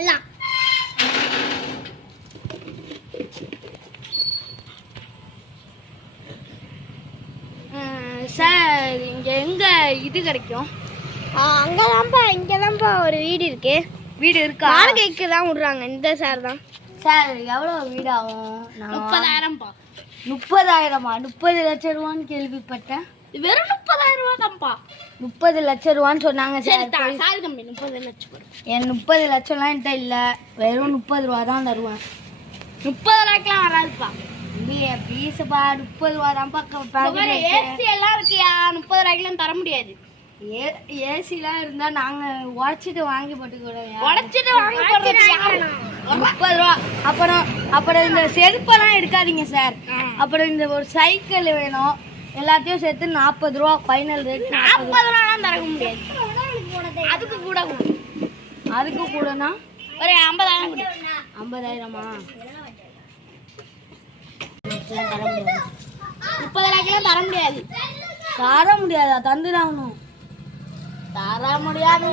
எல்லாம் சார் இங்கே எங்கே இது கிடைக்கும்? இங்கதான்ப்பா ஒரு வீடு இருக்கு. வீடு இருக்கா? வாடகைக்கு தான் விடுறாங்க. இந்த சார் தான். சார் எவ்வளோ வீடு ஆகும்? 30,000பா. 30,000மா? 30 லட்சம் ரூபான்னு கேள்விப்பட்டேன். வெறும் 30,000 ரூபா தான்ப்பா. 30 லட்சம் ரூபான்னு சொன்னாங்க சார். சாரி தம்பி 30 லட்சம். என் 30 லட்சம்லாம் என்கிட்ட இல்லை, வெறும் 30 ரூபா தான் தருவேன். 30 ரூபாய்க்குலாம் வராதுப்பா. ப்ளீஸ்ப்பா, 30 ரூபா தான்ப்பா. ஏசி எல்லாம் இருக்கியா? 30 ரூபாய்க்குலாம் தர முடியாது. ஏசிலாம் இருந்தா நாங்க உடைச்சிட்டு வாங்கி போட்டுக்கிறோம். உடைச்சிட்டு வாங்கி போடுறது 30 ரூபா. அப்புறம் இந்த செருப்பெல்லாம் எடுக்காதீங்க சார். அப்புறம் இந்த ஒரு சைக்கிள் வேணும். எல்லாத்தையும் சேர்த்து 40 ரூபா ஃபைனல் ரேட். 40 ரூபாலாம் தர முடியாது. அதுக்கு கூட அதுக்கு கூடனா ஒரு 50,000 கொடு. 50,000மா? 30 ரூபாய்க்குலாம் தர முடியாது. தர முடியாதா? தந்துடாகணும். தர முடியாது.